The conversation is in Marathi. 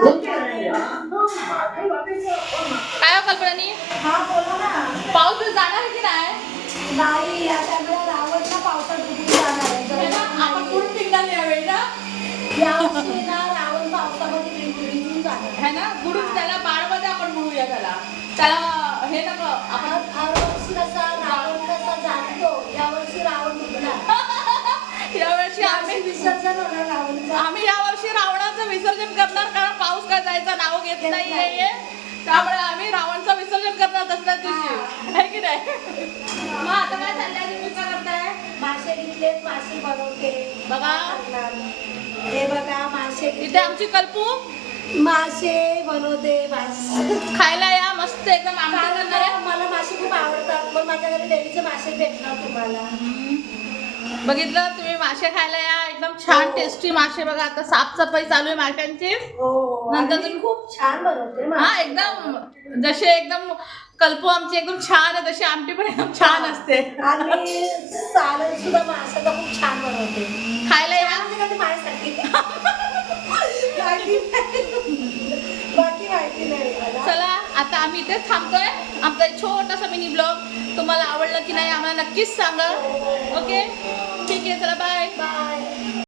काय हो कल्पनानी? हा बोला ना. पाऊस जाणार की नाही? नाही, या टायमाला रावणला पावसात कुठे जाणार आहे? आपण कुठून निघणार यावेळी ना? यावर्षी ना रावण पावसामध्ये भिजून जाणार है ना, बुडून त्याला बाळमध्ये आपण बुडूया त्याला हे नको आपण. हरवर्षी कसा रावण कसा जातो, यावर्षी रावण बुडणार. यावर्षी आम्ही विसर्जन होणार रावणचं. आम्ही यावर्षी रावणाचं विसर्जन करणार, कारण पाऊस काय जायचं नाव घेत नाहीये. त्यामुळे आम्ही रावणचं विसर्जन करणार दुसऱ्या दिवशी, आहे की नाही? मग आता काय चाललंय, तुम्ही काय करताय? मासे घेतले, मासे बनवते बघा. हे बघा मासे इथे आमची कल्पू मासे बनवते. खायला या, मस्त एकदम आमच्या करणार आहे. मला मासे खूप आवडतात, पण माझ्या घरी डेलीचे मासे भेटणार तुम्हाला. बघितलं तुम्ही, मासे खायला या, एकदम छान टेस्टी मासे. बघा आता साफसफाई चालू आहे माशांची. नंतर तुम्ही खूप छान बनवते. हा, एकदम जसे एकदम कल्पू आमची एकदम छान आहे, तशी आमटी पण एकदम छान असते. आणि सालन सुद्धा माशाचा खूप छान बनवते. खायला या माझ्यासाठी. बाकी माहिती नाही मला. चला आता आम्ही इथे थांबतोय. आमचा एक छोटासा मिनी ब्लॉग तुम्हाला आवडला की नाही आम्हाला नक्कीच सांगा. ओके, ठीक आहे, चला बाय. बाय.